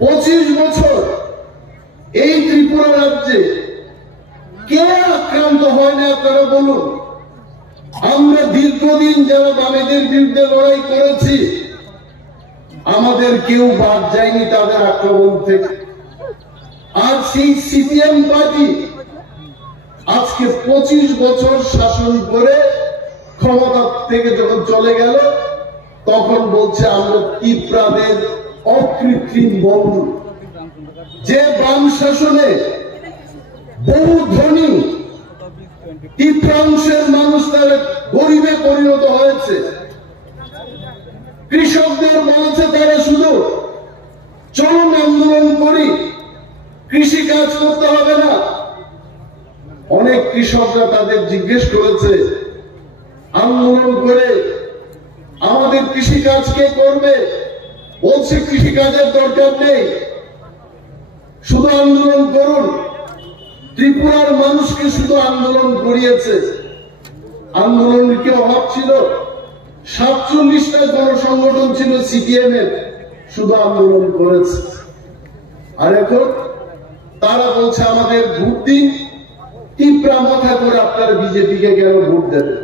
25 বছর এই ত্রিপুরা রাজ্যে কে আক্রান্ত হয় না আপনারা বলুন। আমরা দীর্ঘদিন যারা বামেদের বিরুদ্ধে লড়াই করেছি, আমাদের কেউ বাদ যায়নি তাদের আক্রমণ থেকে। আর সেই সিপিএম পার্টি আজকে 25 বছর শাসন করে ক্ষমতা থেকে যখন চলে গেল, তখন বলছে আমরা ত্রিপুরাদের অকৃত্রিম বন্ধু। যে বাম শাসনে বহু ধনী ত্রিপুরাংশের মানুষ তারা গরিবে পরিণত হয়েছে, কৃষকদের বলেছে তারা শুধু চরম আন্দোলন করি, কৃষি কাজ করতে হবে না। অনেক কৃষকরা তাদের জিজ্ঞেস করেছে আন্দোলন করে আমাদের কৃষি কাজ কে করবে? বলছে কৃষি কাজের দরকার নেই, শুধু আন্দোলন করুন। ত্রিপুরার মানুষকে শুধু আন্দোলন করিয়েছে। আন্দোলনের কি অভাব ছিল? 47টা গণসংগঠন ছিল সিপিএম এর, শুধু আন্দোলন করেছে। আর এখন তারা বলছে আমাদের ভোট দিন। ত্রিপুরা মাথা করে আপনারা বিজেপিকে কেন ভোট দেবে?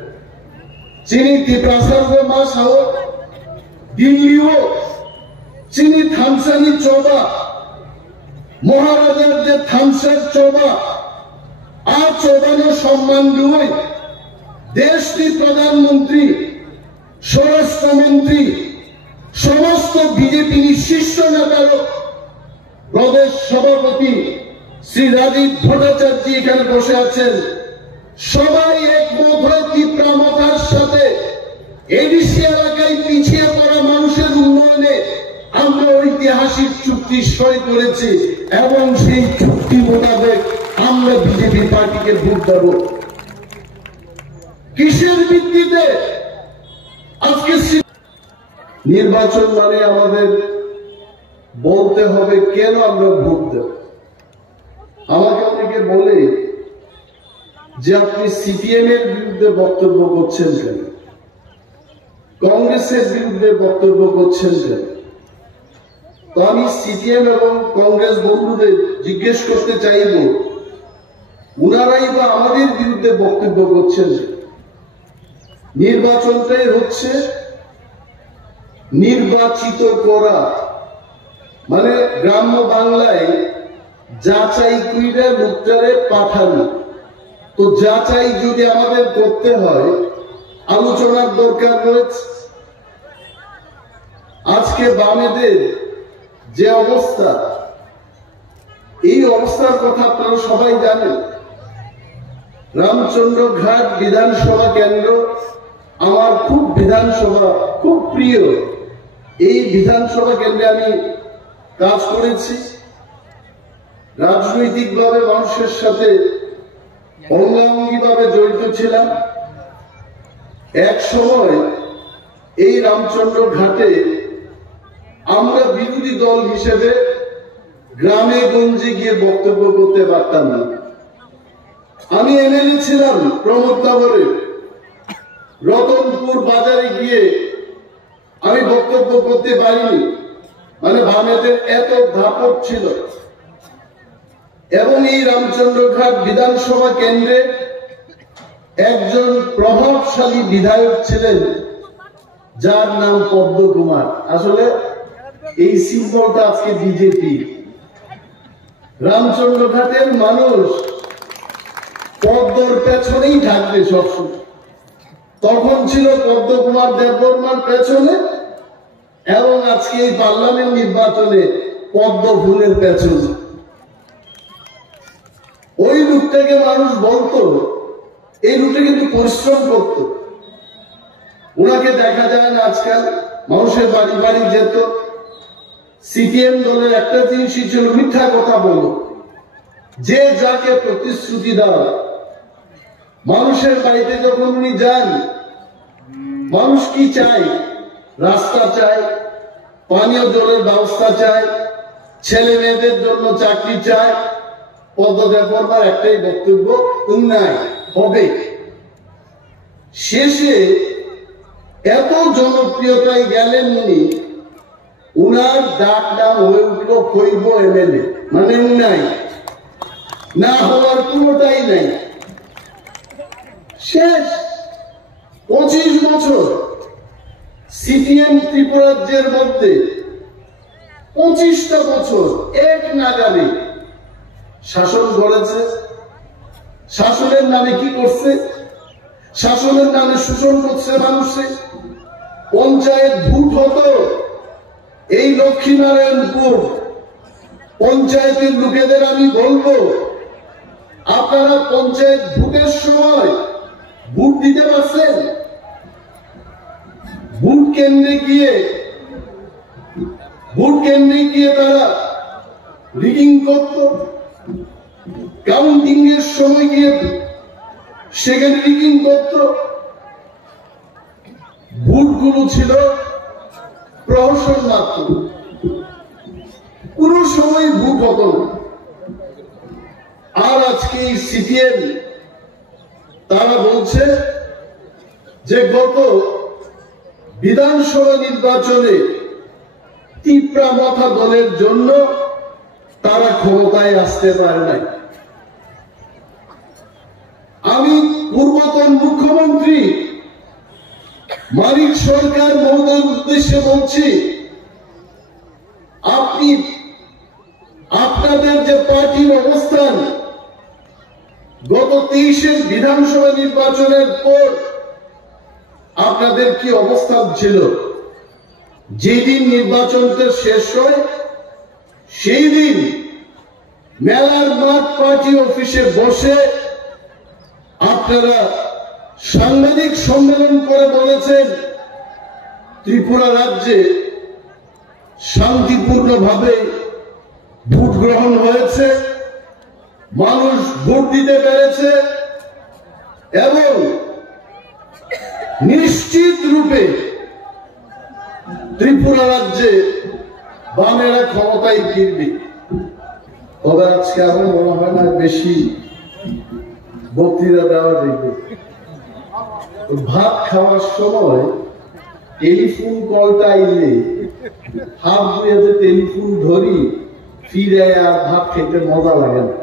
চিনি ত্রিপুরা মাস হোক, দিল্লি হোক, চিনি থামসানি চৌবা, মহারাজার যে থামসার চৌবা আর চৌবানো সম্মান দুই দেশটি প্রধানমন্ত্রী, স্বরাষ্ট্রমন্ত্রী, সমস্ত বিজেপি শীর্ষ নেতার প্রদেশ সভাপতি শ্রী রাজীব ভট্টাচার্য এখানে বসে আছেন। সবাই একমত হয়ে ত্রিপুরা মাথার সাথে এডিসি এলাকায় পিছিয়ে পড়া মানুষের উন্নয়নে আমরা ঐতিহাসিক চুক্তি সই করেছি এবং সেই চুক্তি মোতাবেক আমরা বিজেপি পার্টিকে ভোট দেব। কিসের ভিত্তিতে? আজকে নির্বাচন মানে আমাদের বলতে হবে কেন আমরা ভোট দেব। আমাকে অনেকে বলে যে আপনি সিপিএম এর বিরুদ্ধে বক্তব্য করছেন কেন, কংগ্রেসের বিরুদ্ধে বক্তব্য করছেন কেন? তো আমি সিপিএম এবং কংগ্রেস বন্ধুদের জিজ্ঞেস করতে চাইব, উনারাই বা আমাদের বিরুদ্ধে বক্তব্য করছেন। নির্বাচনটাই হচ্ছে নির্বাচিত করা, মানে গ্রাম্য বাংলায় যাচাই কইরা লোকটারে পাঠানো। তো যাচাই যদি আমাদের করতে হয়, আলোচনার দরকার রয়েছে। আজকে বামেদের যে অবস্থা, এই অবস্থার কথা আপনারা সবাই জানেন। রামচন্দ্র ঘাট বিধানসভা কেন্দ্র আমার বিধানসভা খুব প্রিয়। এই বিধানসভা কেন্দ্রে আমি কাজ করেছি, রাজনৈতিকভাবে মানুষের সাথে অঙ্গাঙ্গিভাবে জড়িত ছিলাম। এক সময় এই রামচন্দ্র ঘাটে আমরা বিরোধী দল হিসেবে গ্রামে গঞ্জে গিয়ে বক্তব্য করতে পারতাম না। আমি এমএলএ ছিলাম প্রমোদনগরে, রতনপুর বাজারে গিয়ে আমি বক্তব্য করতে পারিনি, মানে বামেদের এত ধাপক ছিল। এবং এই রামচন্দ্রঘাট বিধানসভা কেন্দ্রে একজন প্রভাবশালী বিধায়ক ছিলেন যার নাম পদ্ম কুমার। আসলে এই সিম্বলটা আজকে বিজেপি। রামচন্দ্রঘাটের মানুষ পদ্মর পেছনেই থাকবে সবসময়। তখন ছিল পদ্ম কুমার দেববর্মার পেছনে, এবং আজকে এই পার্লামেন্ট নির্বাচনে পদ্ম ফুলের পেছনে। ওই লোকটাকে মানুষ বলতো, এই লোকটা কিন্তু পরিশ্রম করত। ওনাকে দেখা যায় না আজকাল, মানুষের বাড়ি বাড়ি যেত। সিপিএম দলের একটা জিনিসই ছিল মিথ্যা কথা বলো, যে যাকে প্রতিশ্রুতি দাও। মানুষের বাড়িতে যখন উনি যান, মানুষ কি চায়? রাস্তা চায়, পানীয় জলের ব্যবস্থা চায়, ছেলে মেয়েদের জন্য চাকরি চায়। পদ্মদেববর্মার একটাই বক্তব্য, উন্নয়ন হবে। শেষে এত জনপ্রিয়তায় গেলেন উনি, উনার ডাক নাম হয়ে উঠল কইব এমএলএ, মানে নাই, না হওয়ার কোনোটাই নাই। শেষ 25 বছর সিপিএম ত্রিপুরা রাজ্যের মধ্যে 25টা বছর এক নাগারে শাসন করেছে। শাসনের নামে কি করছে? শাসনের নামে শোষণ করছে মানুষে। পঞ্চায়েত ভোট হতো এই লক্ষ্মীনারায়ণপুর পঞ্চায়েতের লোকেদের আমি বলবো, আপনারা পঞ্চায়েত ভোটের সময় ভোট দিতে পারছেন? ভোট কেন্দ্রে গিয়ে তারা রিগিং করত, কাউন্টিং এর সময় গিয়ে সেখানে রিগিং করত। ভোটগুলো ছিল প্রহসন মাত্র, কোন সময় ভোট হতো না। আর আজকে এই সিপিএম তারা বলছে যে গত বিধানসভা নির্বাচনে তিপ্রা মাথা দলের জন্য তারা ক্ষমতায় আসতে পারে নাই। আমি পূর্বতন মুখ্যমন্ত্রী মানিক সরকার মহোদয়ের উদ্দেশ্যে বলছি, আপনি আপনাদের যে পার্টির অবস্থান গত 23-এর বিধানসভা নির্বাচনের পর আপনাদের কি অবস্থান ছিল? যেদিন নির্বাচনটা শেষ হয় সেই দিন মেলার মাঠ পার্টি অফিসে বসে আপনারা সাংবাদিক সম্মেলন করে বলেছেন ত্রিপুরা রাজ্যে শান্তিপূর্ণভাবে ভোট গ্রহণ হয়েছে, মানুষ ভোট দিতে পেরেছে এবং নিশ্চিত রূপে ত্রিপুরা রাজ্যে বামেরা ক্ষমতায় ফিরবে। তবে আজকে আমার মনে হয় না বেশি বক্তৃতা দেওয়া দেখবে। ভাত খাওয়ার সময় টেলিফোন কলটা এলে হাত ধুয়ে যে টেলিফোন ধরি, ফিরে আর ভাত খেতে মজা লাগে না।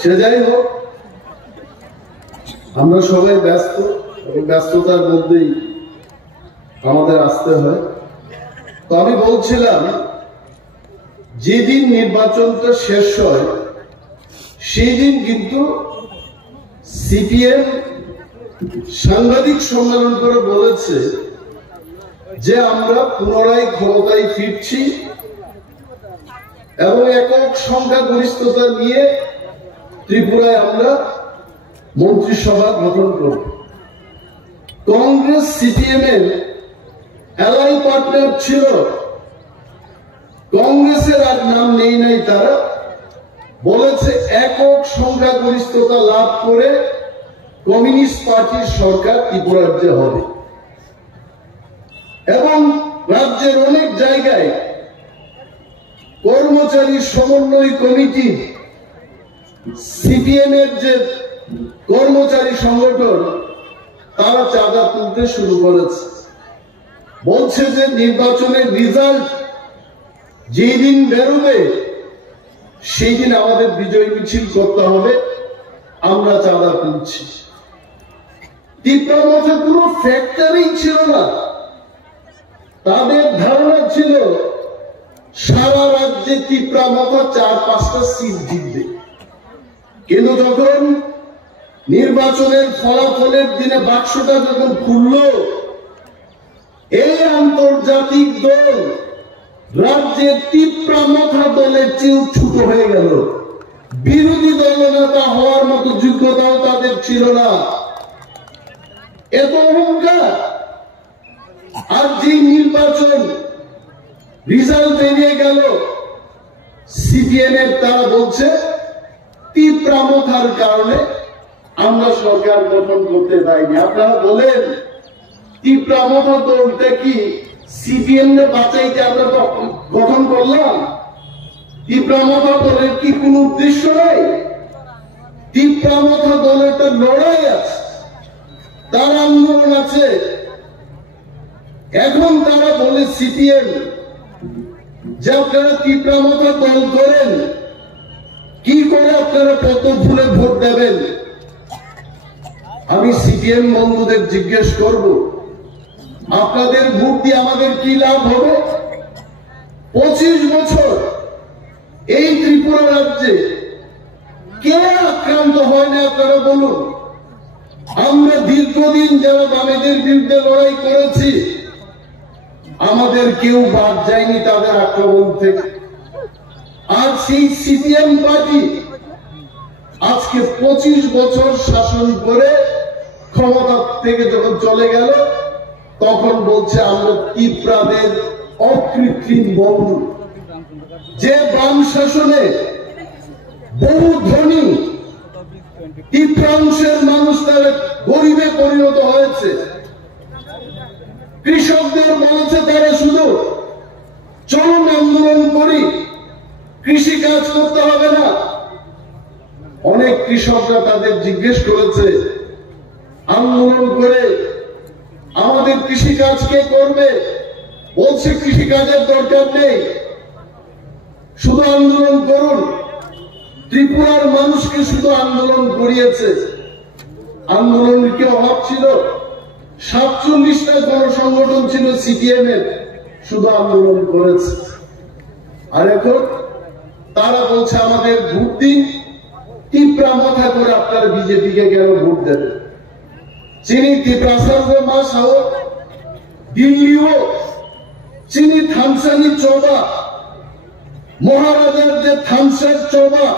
সে যাই হোক, আমরা সবাই ব্যস্ত এবং ব্যস্ততার মধ্যেই আমাদের আসতে হয়। তো আমি বলছিলাম, যেদিন নির্বাচনটা শেষ হয় সেই দিন কিন্তু সিপিএম সাংবাদিক সম্মেলন করে বলেছে যে আমরা পুনরায় ক্ষমতায় ফিরছি এবং একক সংখ্যাগরিষ্ঠতা নিয়ে ত্রিপুরায় আমরা মন্ত্রিসভা গঠন করব। কংগ্রেস সিপিএম এর এলাই পার্টনার ছিল, কংগ্রেসের আর নাম নেই নাই, তারা বলেছে একক সংখ্যাগরিষ্ঠতা লাভ করে কমিউনিস্ট পার্টির সরকার ত্রিপুরা রাজ্যে হবে এবং রাজ্যের অনেক জায়গায় কর্মচারী সমন্বয় কমিটি, সিপিএম এর যে কর্মচারী সংগঠন, তারা চাঁদা তুলতে শুরু করেছে। বলছে যে নির্বাচনের রেজাল্ট যেই দিন বেরোবে সেই দিন আমাদের বিজয় মিছিল করতে হবে, আমরা চাঁদা তুলছি। ত্রিপুরার মধ্যে কোনো ফ্যাক্টরি ছিল না, তাদের ধারণা ছিল সারা রাজ্যে ত্রিপুরা মতো 4-5টা সিট জিতবে। কিন্তু যখন নির্বাচনের ফলাফলের দিনে বাক্সটা যখন খুলল, এই আন্তর্জাতিক দল রাজ্যের ত্রিপুরা মাথা দলের চেয়েও ছোট হয়ে গেল। বিরোধী দলনেতা হওয়ার মতো যোগ্যতাও তাদের ছিল না। এত অহংকার। আর যে নির্বাচন রেজাল্ট বেরিয়ে গেল, সিপিএম এর তারা বলছে ত্রিপুরা মাথার কারণে আমরা সরকার গঠন করতে পারিনি। আপনারা বলেন ত্রিপুরা মাথা দলটা কি সিপিএম কে বাঁচাইতে আমরা গঠন করলাম? ত্রিপুরা মাথা দলের কি কোন উদ্দেশ্য নাই? ত্রিপুরা মাথা দলের একটা লড়াই আছে, তার আন্দোলন আছে। এখন তারা বলে সিপিএম যে আপনারা তীব্রামতা দল করেন, কি করে আপনারা কত ফুলে ভোট দেবেন? আমি সিপিএম বন্ধুদের জিজ্ঞেস করব, আপনাদের ভোট দিয়ে আমাদের কি লাভ হবে? 25 বছর এই ত্রিপুরা রাজ্যে কে আক্রান্ত হয় না আপনারা বলুন? আমরা দীর্ঘদিন যারা বামেদের বিরুদ্ধে লড়াই করেছি, আমাদের কেউ বাদ যায়নি তাদের আক্রমণ থেকে। আর সেই সিপিএম পার্টি আজকে 25 বছর শাসন করে ক্ষমতা থেকে যখন চলে গেল, তখন বলছে আমরা ত্রিপুরাদের অকৃত্রিম বন্ধু। যে বাম শাসনে বহু ধনী ত্রিপুরাংশের মানুষ তারা গরিবে পরিণত হয়েছে। কৃষকদের বলেছে তারা শুধু চলুন আন্দোলন করি, কৃষি কাজ করতে হবে না। অনেক কৃষকরা তাদের জিজ্ঞেস করেছে আন্দোলন করে আমাদের কৃষি কাজ কে করবে? বলছে কৃষি কাজের দরকার নেই, শুধু আন্দোলন করুন। ত্রিপুরার মানুষকে শুধু আন্দোলন করিয়েছে। আন্দোলনের কি অভাব ছিল? 47টা গণসংগঠন ছিল সিপিএম এর, শুধু আন্দোলন করেছে। আর এখন তারা বলছে আমাদের ভোট দিন, তীব্রা মাথা করে আপনারা বিজেপি কে কেন ভোট দেবেন? চিনি তীব্রাসার মাস হোক, দিল্লি হোক, চিনি থামসানি চৌবা, মহারাজার যে থামসার চৌবা,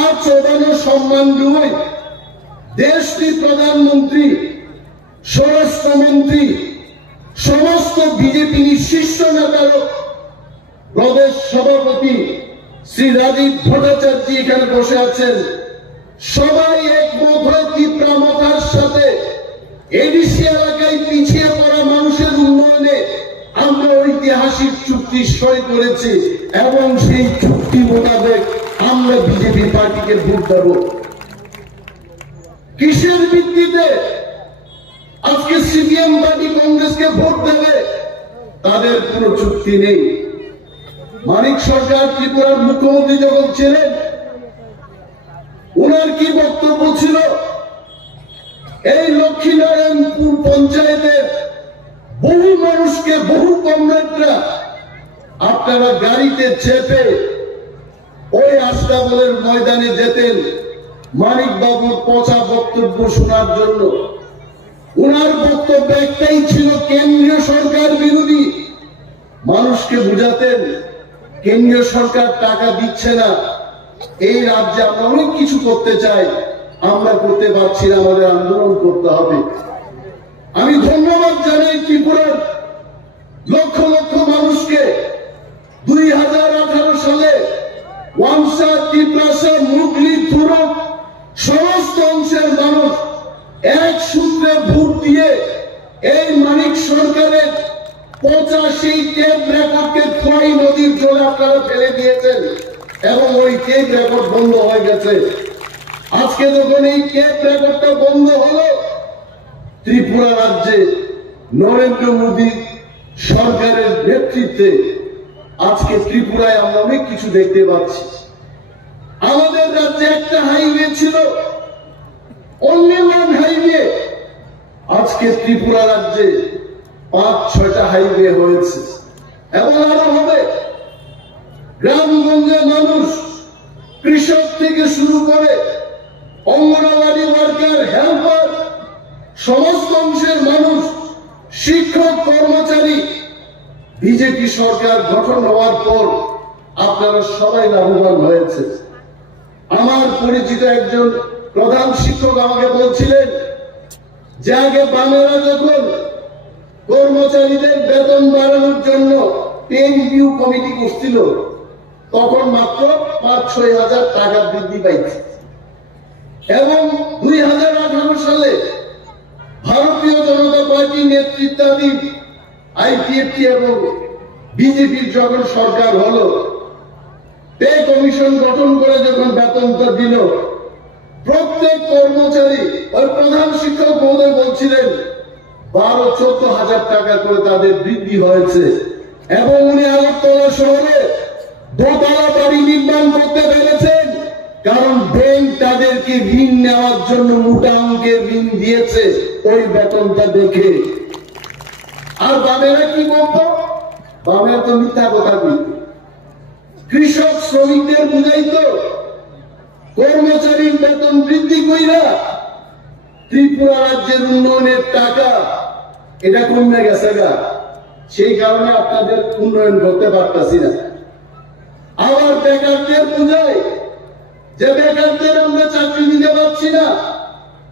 আর চৌবানো সম্মান দুই দেশটি প্রধানমন্ত্রী, স্বরাষ্ট্রমন্ত্রী, সমস্ত বিজেপি শীর্ষ নেতার প্রদেশ সভাপতি শ্রী রাজীব ভট্টাচার্য এখানে বসে আছেন। সবাই একমত হয়ে তীব্রামতার সাথে এডিসি এলাকায় পিছিয়ে পড়া মানুষের উন্নয়নে আমরা ঐতিহাসিক চুক্তি সই করেছি এবং সেই চুক্তি মোতাবেক আমরা বিজেপি পার্টিকে ভোট দেব। কিসের ভিত্তিতে আজকে সিপিএম পার্টি কংগ্রেসকে ভোট দেবে? তাদের কোনো চুক্তি নেই। মানিক সরকার ত্রিপুরার মুখ্যমন্ত্রী যখন ছিলেন, ওনার কি বক্তব্য ছিল? এই লক্ষ্মীনারায়ণপুর পঞ্চায়েতের বহু মানুষকে, বহু কমরেডরা আপনারা গাড়িতে চেপে ওই আস্তাবলের ময়দানে যেতেন মানিক বাবুর পচা বক্তব্য শোনার জন্য। ওনার বক্তব্য একটাই ছিল, কেন্দ্রীয় সরকার বিরোধী। মানুষকে বুঝাতেন কেন্দ্রীয় সরকার টাকা দিচ্ছে না, এই রাজ্যে আমরা অনেক কিছু করতে চাই, আমরা করতে পারছি না, আমাদের আন্দোলন করতে হবে। আমি ধন্যবাদ জানাই ত্রিপুরার লক্ষ লক্ষ মানুষকে। 2018 সালে ওয়ামসা, ত্রিপ্রাসা, মুগলি, তুরক সমস্ত অংশের মানুষ এক সূত্রে ভোট দিয়ে এই মানিক সরকারের 85 টেপ রেকর্ডকে খোয়াই নদীর জলে আপনারা ফেলে দিয়েছেন এবং ওই টেপ রেকর্ড বন্ধ হয়ে গেছে। আজকে যখন এই টেপ রেকর্ডটা বন্ধ হলো, ত্রিপুরা রাজ্যে নরেন্দ্র মোদী সরকারের নেতৃত্বে আজকে ত্রিপুরায় আমরা অনেক কিছু দেখতে পাচ্ছি। আমাদের রাজ্যে একটা হাইওয়ে ছিল, অনলি ওয়ান হাইওয়ে, আজকে ত্রিপুরা রাজ্যে 5-6টা হাইওয়ে হয়েছে এবং আরো হবে। গ্রামগঞ্জের মানুষ, কৃষক থেকে শুরু করে অঙ্গনওয়াড়ি ওয়ার্কার, হেল্পার, সমস্ত অংশের মানুষ, শিক্ষক, কর্মচারী, বিজেপি সরকার গঠন হওয়ার পর আপনারা সবাই লাভবান হয়েছে। আমার পরিচিত একজন প্রধান শিক্ষক আমাকে বলছিলেন যে আগে বামেরা যখন কর্মচারীদের বেতন বাড়ানোর জন্য পে রিভিউ কমিটি করছিল, তখন মাত্র 5-6 হাজার টাকা বৃদ্ধি পাইছে এবং 2018 সালে ভারতীয় জনতা পার্টি নেতৃত্বাধীন আইপিএফটি এবং বিজেপির যখন সরকার হলো, পে কমিশন গঠন করে যখন বেতনটা দিল, প্রত্যেক কর্মচারী, ওই প্রধান শিক্ষক মহোদয় বলছিলেন 12-14 হাজার টাকা করে তাদের বৃদ্ধি হয়েছে। এবং উনি আগরতলা শহরে দোতলা বাড়ি নির্মাণ করতে পেরেছেন, কারণ ব্যাংক তাদেরকে ঋণ নেওয়ার জন্য মোটা অঙ্কের ঋণ দিয়েছে ওই বেতনটা দেখে। আর বামেরা কি করতো? বামেরা তো মিথ্যা কথা বলতো। কৃষক শ্রমিকদের বুঝাইতো কর্মচারীর বেতন বৃদ্ধি কইরা ত্রিপুরা রাজ্যের উন্নয়নের টাকা এটা কমে গেছে গা, সেই কারণে আপনাদের উন্নয়ন করতে পারতাছি না। আবার বেকারদের বুঝায় যে বেকারদের আমরা চাকরি দিতে পারছি না,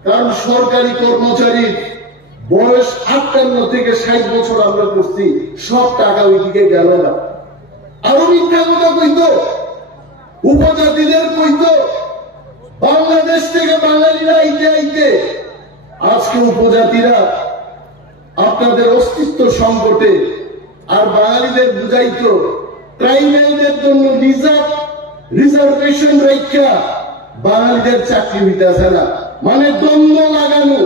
কারণ সরকারি কর্মচারীর বয়স 58 থেকে 60 বছর আমরা করছি, সব টাকা ওইদিকে গেল না। আরো মিথ্যা কথা কইতো, উপজাতিদের কইতো বাংলাদেশ থেকে বাঙালিরা আইতে আইতে আজকে উপজাতিরা আপনাদের অস্তিত্ব সংকটে। আর বাঙালিদের বুঝাইতো ট্রাইবেলদের জন্য রিজার্ভেশন রেখা বাঙালিদের চাকরি দিতেছে না, মানে দ্বন্দ্ব লাগানো।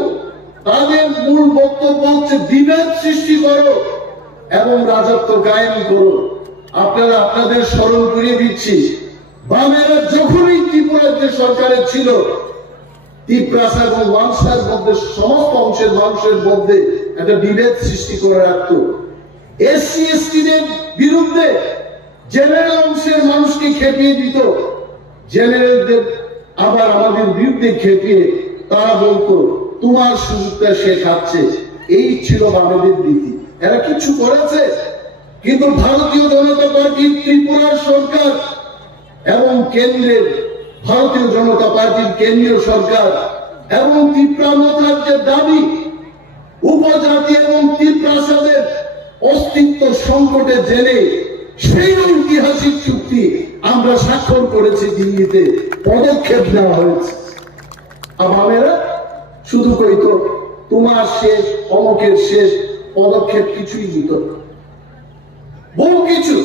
তাদের মূল বক্তব্য হচ্ছে বিভেদ সৃষ্টি করো এবং রাজত্ব কায়েম করো। আপনারা আপনাদের স্মরণ করিয়ে দিচ্ছি, বামেরা যখনই ত্রিপুরার যে সরকারের ছিল, তিপ্রাসা এবং ওয়াংসার মধ্যে সমস্ত অংশের মানুষের মধ্যে একটা বিভেদ সৃষ্টি করে রাখত। এসসি এসটিদের বিরুদ্ধে জেনারেল অংশের মানুষকে খেপিয়ে দিত, জেনারেলদের আবার আমাদের বিরুদ্ধে খেপিয়ে তারা বলতো তোমার সুযোগটা সে খাচ্ছে। এই ছিল বামেদের নীতি। এরা কিছু করেছে? কিন্তু ভারতীয় জনতা পার্টির ত্রিপুরার সরকার এবং কেন্দ্রের ভারতীয় জনতা পার্টির কেন্দ্রীয় সরকার এবং ত্রিপ্রামথার যে দাবি, উপজাতি এবং ত্রিপ্রাসাদের অস্তিত্ব সংকটে জেনে সেই ঐতিহাসিক চুক্তি আমরা স্বাক্ষর করেছি দিল্লিতে, পদক্ষেপ নেওয়া হয়েছে। আমাদেরা শুধু কইতো তোমার শেষ, অমকের শেষ, পদক্ষেপ কিছুই নিত না। বহু কিছু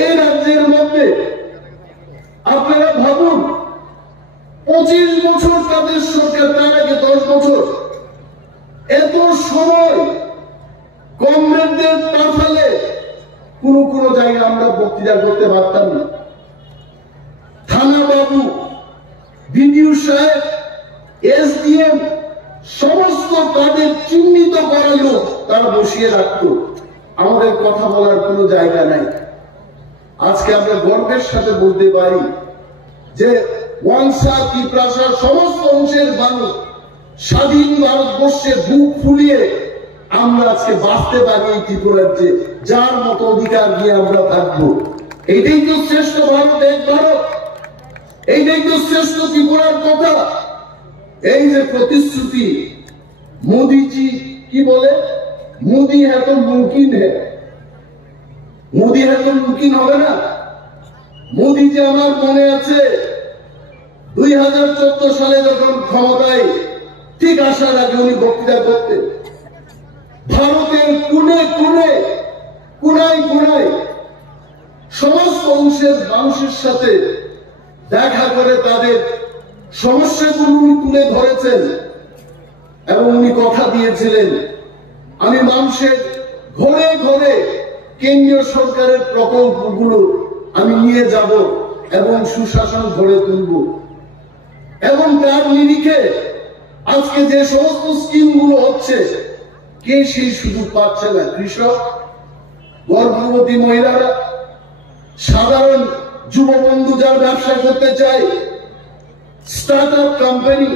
এই রাজ্যের মধ্যে আপনারা ভাবুন, 25 বছর তাদের সরকার, তার আগে 10 বছর, এত সময় কমরেডদের তাফালে কোন জায়গায় আমরা বক্তৃতা করতে পারতাম না। থানা বাবু, বিডিও সাহেব, এসডিএম সমস্ত তাদের চিহ্নিত করা লোক তারা বসিয়ে রাখতো, আমাদের কথা বলার কোনো জায়গা নাই। আজকে আমরা গর্বের সাথে বলতে পারি যে ওয়াংসা, ত্রিপ্রাসার সমস্ত অংশের মানুষ স্বাধীন ভারতবর্ষে বুক ফুলিয়ে আমরা আজকে বাঁচতে পারি এই ত্রিপুরাজ্যে, যার মতো অধিকার নিয়ে আমরা থাকবো। এইটাই তো শ্রেষ্ঠ ভারত, এক ভারত, এইটাই তো শ্রেষ্ঠ ত্রিপুরার কথা। এই যে প্রতিশ্রুতি, মোদিজি কি বলে, মোদি হ্যাঁ তো মুমকিন হ্যাঁ, মোদি হ্যাঁ তো মুমকিন হবে না। মোদি যে আমার মনে আছে 2014 সালে যখন ক্ষমতায় ঠিক আসার আগে উনি বক্তৃতা করতেন, ভারতের কোনায় সমস্ত অংশের মানুষের সাথে দেখা করে তাদের সমস্যাগুলো উনি তুলে ধরেছেন এবং উনি কথা দিয়েছিলেন আমি মানুষের ঘরে ঘরে কেন্দ্রীয় সরকারের প্রকল্পগুলো আমি নিয়ে যাব এবং সুশাসন গড়ে তুলব। এবং তার নিরিখে আজকে যে সমস্ত স্কিমগুলো হচ্ছে, কে সেই সুযোগ পাচ্ছে না? কৃষক, গর্ভবতী মহিলারা, সাধারণ যুববন্ধু যার ব্যবসা করতে চায়, স্টার্ট আপ কোম্পানি,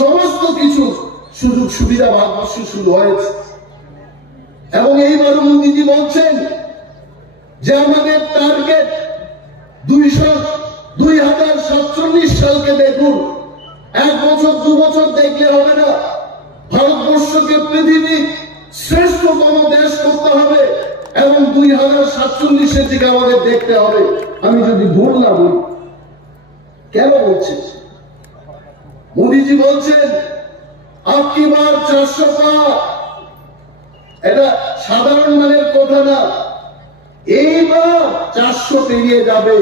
সমস্ত কিছু সুযোগ সুবিধা ভারতবর্ষ শুরু হয়েছে। এবং এইবার মোদীজি বলছেন যে আমাদের টার্গেট 2047 সালকে দেখুন, 1 বছর 2 বছর দেখলে হবে না, ভারতবর্ষকে পৃথিবীর শ্রেষ্ঠতম দেশ করতে হবে এবং 2047-এর দিকে আমাদের দেখতে হবে। আমি যদি ভুল না বলি, কেন বলছে মোদীজি বলছেন আপকি বার 400 পার, এটা সাধারণ মানের কথা না, এইবার 400 পেরিয়ে যাবে,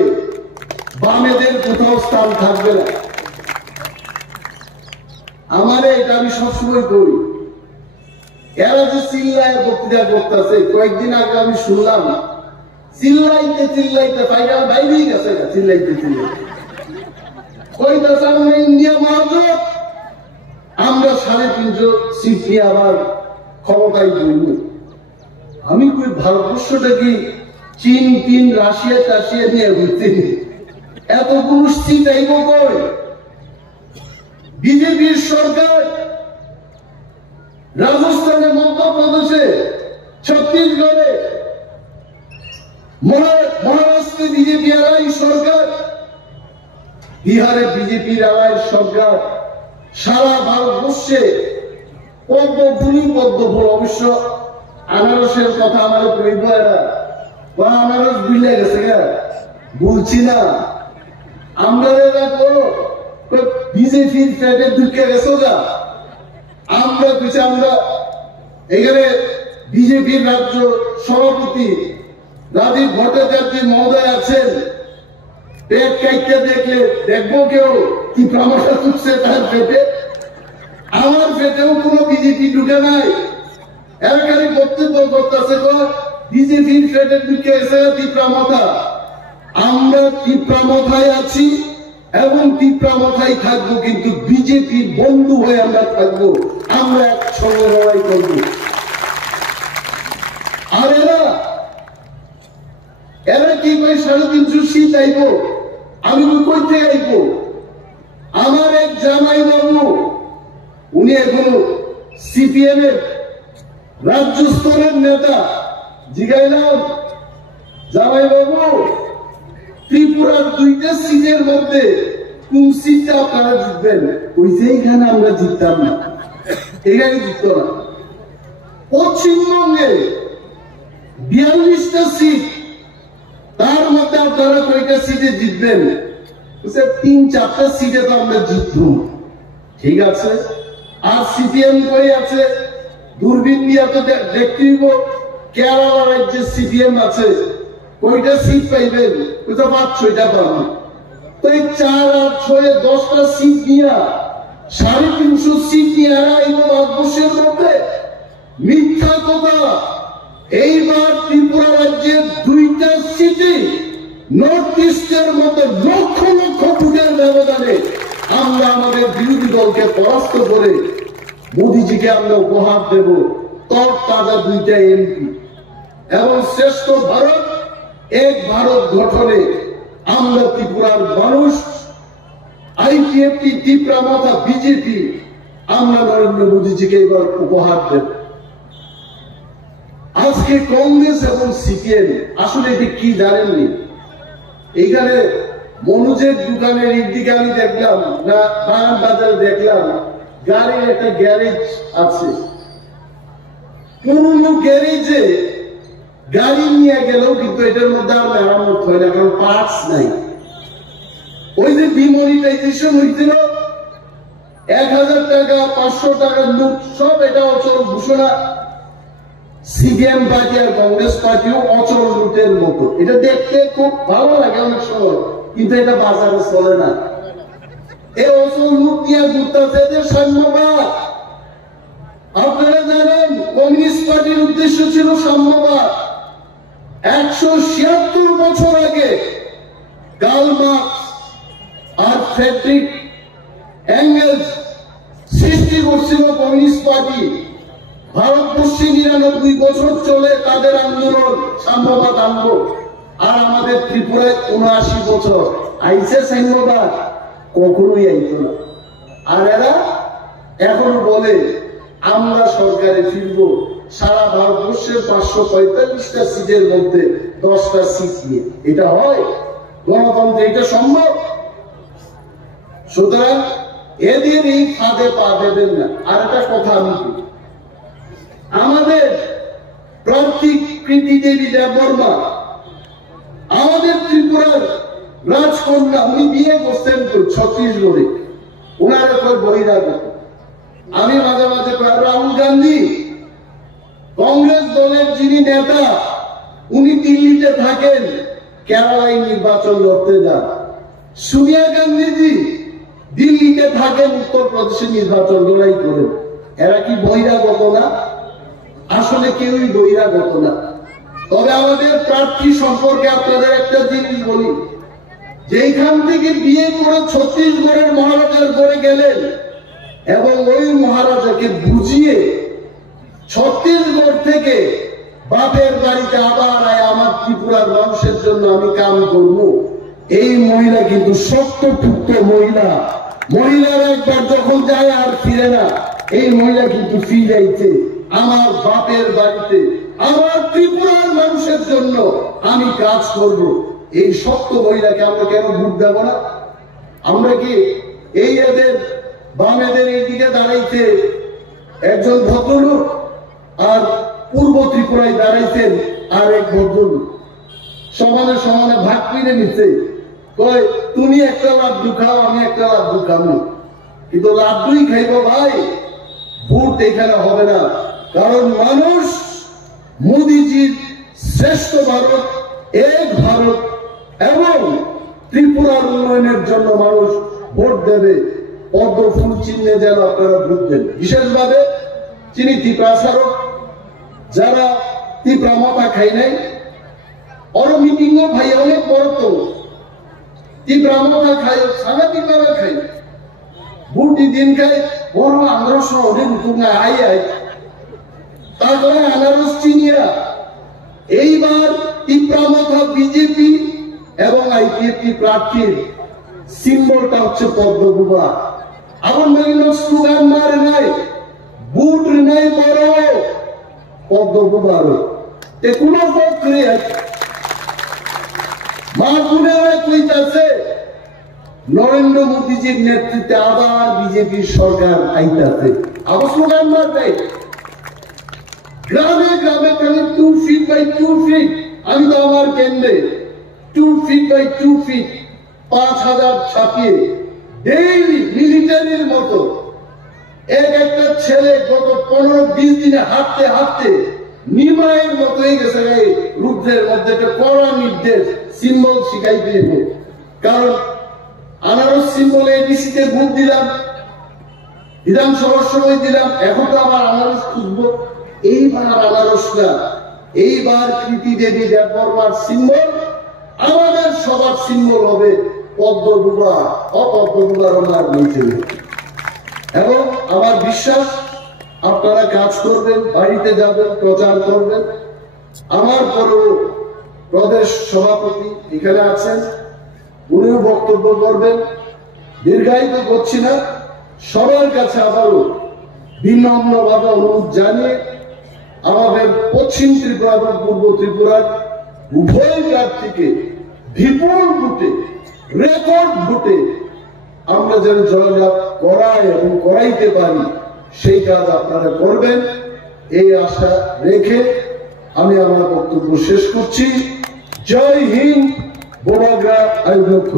বামেদের কোথাও স্থান থাকবে না। আমার এটা আমি সবসময় করি, এরা যে চিল্লায় বক্তৃতা করতেছে, কয়েকদিন আগে আমি শুনলাম চিল্লাইতে চিল্লাইতে ফাইনাল বাইরেই গেছে, চিল্লাইতে চিল্লাইতে কইতাছে আমরা ইন্ডিয়া মহাজোট, আমরা 350 সিট নিয়ে আবার ক্ষমতায় বইব। আমি কই ভারতবর্ষটা কি চীন তিন রাশিয়া টাশিয়া নিয়ে ঘুরতে এতগুলো সিট আইব কই? বিজেপির সরকার রাজস্থানে, মধ্যপ্রদেশে, ছত্তিশগড়ে, মহারাষ্ট্রে বিজেপি আলাই সরকার, বিহারে বিজেপির আলাই সরকার, সারা ভারতবর্ষে পদ্মফুলি পদ্মফুল। অবশ্য আনারসের কথা আমার কইব, এরা আনারস বুঝলে গেছে গা, বলছি না আমরা এরা করো বিজেপির ফ্যাটে ঢুকে গেছো গা। আমরা কিছু আমরা এখানে বিজেপির রাজ্য সভাপতি রাজীব ভট্টাচার্য মহোদয় আছেন, পেট কাইতে দেখলে দেখবো কেউ কি প্রমাণটা চুকছে তার পেটে। আমার পেটেও কোনো বিজেপি ঢুকে নাই, এখানে বক্তব্য করতেছে বিজেপির পেটে ঢুকে এসে তীব্রামথা। আমরা তীব্রামথায় আছি এবং তীব্রামথায় থাকবো, কিন্তু বিজেপির বন্ধু হয়ে আমরা থাকবো, আমরা একসঙ্গে লড়াই করবো। আর এরা কি কই 350 সিট আইব, আমি কই থেকে আইব? আমার এক জামাই বাবু, উনি এখনো সিপিএম এর রাজ্য স্তরের নেতা, জিগাইলাম জামাই বাবু ত্রিপুরার 2টা সিটের মধ্যে কোন সিটটা আপনারা জিতবেন? কইছে এইখানে আমরা জিততাম না, এখানে জিতত না। পশ্চিমবঙ্গে 42টা সিট, তার মধ্যে আপনারা কয়টা সিটে জিতবেন? 3-4টা সিটে তো আমরা জিতব। ঠিক আছে, আর সিপিএম কই আছে? দূরবীন দিয়ে তো দেখতেইব কেরালা রাজ্যে সিপিএম আছে, কয়টা সিট পাইবেন? 5-6টা পাবেন। তো এই 4 আর 6 10টা সিট নিয়ে 350 সিট নিয়ে এই ভারতবর্ষের মধ্যে মিথ্যা কথা। এইবার ত্রিপুরা রাজ্যের 2টা সিটে নর্থ ইস্টের মধ্যে লক্ষ লক্ষ ভোটের ব্যবধানে আমরা আমাদের বিরোধী দলকে পরাস্ত করে মোদীজিকে আমরা উপহার দেব তর তাজা 2টা এমপি। এবং শ্রেষ্ঠ ভারত, এক ভারত গঠনে আমরা ত্রিপুরার মানুষ, আইপিএফটি, তীব্রামথা, বিজেপি, আমরা নরেন্দ্র মোদীজিকে এবার উপহার দেব। আজকে কংগ্রেস এবং সিপিএম আসলে এটি কি জানেননি? এইখানে মনোজের দোকানের দিকে আমি দেখলাম না, বাগান বাজারে দেখলাম গাড়ির একটা গ্যারেজ আছে। পুরনো গ্যারেজে গাড়ি নিয়ে গেলেও কিন্তু এটার মধ্যে আর মেরামত হয় না, কারণ পার্টস নাই। ওই যে ডিমনিটাইজেশন হয়েছিল, 1000 টাকা 500 টাকার নোট সব এটা অচল ঘোষণা। সিপিএম পার্টি আর কংগ্রেস পার্টিও অচল নোটের মতো। এটা দেখতে খুব ভালো লাগে অনেক সময়, কিন্তু এটা বাজারে চলে না। এই অচল নোট নিয়ে ঘুরতেছে সাম্যবাদ। আপনারা জানেন কমিউনিস্ট পার্টির উদ্দেশ্য ছিল সাম্যবাদ। 176 বছর আগে কার্ল মার্কস আর ফ্রেডরিক এঙ্গেলস সৃষ্টি করছিল কমিউনিস্ট পার্টি। ভারতবর্ষে 99 বছর চলে তাদের আন্দোলন, সাম্যবাদ আনবো। আর আমাদের ত্রিপুরায় 79 বছর আইসে সাম্যবাদ, কখনোই আইত না। আর এরা এখনো বলে আমরা সরকারে ফিরবো, সারা ভারতবর্ষের 545টা সিটের মধ্যে 10টা সিট নিয়ে। এটা হয় গণতন্ত্রে? এটা সম্ভব? সুতরাং এদের এই ফাঁদে পা দেবেন না। আর একটা কথা আমি বলি, আমাদের প্রার্থী কৃতি দেবী দেববর্মা, আমাদের ত্রিপুরার রাজকন্যা, উনি বিয়ে করছেন তো ছত্তিশগড়ে, ওনার একটা বহিরাগত। আমি মাঝে মাঝে রাহুল গান্ধী কংগ্রেস দলের যিনি নেতা, উনি দিল্লিতে থাকেন, কেরালায় নির্বাচন লড়তে যান। সোনিয়া গান্ধীজি দিল্লিতে থাকেন, উত্তরপ্রদেশে নির্বাচন লড়াই করেন। এরা কি বহিরাগত না? আসলে কেউই বহিরাগত না। তবে আমাদের প্রার্থী সম্পর্কে আপনাদের একটা জিনিস বলি, যেখান থেকে বিয়ে করে ছত্তিশগড়ের মহারাজার ঘরে গেলেন এবং ওই মহারাজাকে বুঝিয়ে ছত্তিশগড় থেকে বাপের বাড়িতে আবার আয় আমার ত্রিপুরার মানুষের জন্য আমি কাম করব, এই মহিলা কিন্তু শক্তপুক্ত মহিলা। মহিলারা একবার যখন যায় আর ফিরে না। এই মহিলা কিন্তু ফিরাইছে আমার বাপের বাড়িতে, আমার ত্রিপুরার মানুষের জন্য আমি কাজ করব। এই শক্ত মহিলাকে আমরা কেন ভোট দেব না? আমরা কি এই এদের বামেদের এইদিকে দাঁড়াইছে একজন ভদ্রলোক, আর পূর্ব ত্রিপুরায় দাঁড়াইছেন আর এক ভদ্রলোক, সমানে সমানে ভাগ কিনে নিচ্ছে। কয় তুমি একটা লাড্ডু খাও, আমি একটা লাড্ডু খাবো, কিন্তু লাড্ডুই খাইব ভাই, ভোট এখানে হবে না। কারণ মানুষ মোদিজির শ্রেষ্ঠ ভারত, এক ভারত এবং ত্রিপুরার উন্নয়নের জন্য মানুষ ভোট দেবে। পদ্ম ফুল চিহ্নে যেন আপনারা ভোট দেন। বিশেষভাবে যিনি ত্রিপ্রাসারক, যারা ত্রিপুরা মাথা খাই নাই, অর মিটিংও ভাই অনেক বড় তো ত্রিপুরা মাথা খাই, সাংঘাতিক ভাবে খাই, ভোটি দিন খাই বড় আনারস অনেক নতুন আই আই, তারপরে আনারস চিনিয়া। এইবার ত্রিপুরা মাথা বিজেপি এবং আইপিএফটি প্রার্থীর সিম্বলটা হচ্ছে পদ্মগুবা। আমার বিভিন্ন স্লোগান মার নাই, বুট নাই, বড় পদ্মগুবার কোন প্রক্রিয়া মা বোনেরা কইতাছে নরেন্দ্র মোদীজির নেতৃত্বে আবার বিজেপির সরকার আইতাছে। আবার স্লোগান মার নাই, গ্রামে গ্রামে খালি 2 feet by 2 feet। আমি তো আমার কেন্দ্রে 2 feet by 2 feet 5000 ছাপিয়ে ডেইলি মিলিটারির মতো এক একটা ছেলে গত 15-20 দিনে হাঁটতে হাঁটতে নিমায়ের মতো হয়ে গেছে। রুদ্রের মধ্যে একটা কড়া নির্দেশ, সিম্বল শিখাই দিব। কারণ আনারস সিম্বলে এডিসিতে ভোট দিলাম, বিধানসভার সময় দিলাম, এখন তো আবার আনারস খুঁজবো। এইবার আনারস না, এইবার কৃতি দেবী দেববর্মার সিম্বল, আমাদের সবার সিম্বল হবে পদ্মগুবা। অপদ্মগুবার আমার নিচে। এবং আমার বিশ্বাস আপনারা কাজ করবেন, বাড়িতে যাবেন, প্রচার করবেন। আমার পরেও প্রদেশ সভাপতি এখানে আছেন, উনিও বক্তব্য করবেন। দীর্ঘায়িত করছি না, সবার কাছে আবারও বিনম্রভাবে অনুরোধ জানিয়ে আমাদের পশ্চিম ত্রিপুরা এবং পূর্ব ত্রিপুরার উভয় প্রার্থীকে বিপুল ভোটে, রেকর্ড ভোটে আমরা যেন জয়লাভ করাই এবং করাইতে পারি, সেই কাজ আপনারা করবেন এই আশা রেখে আমি আমার বক্তব্য শেষ করছি। জয় হিন্দ, বোরাগ্রা আইলক্ষ।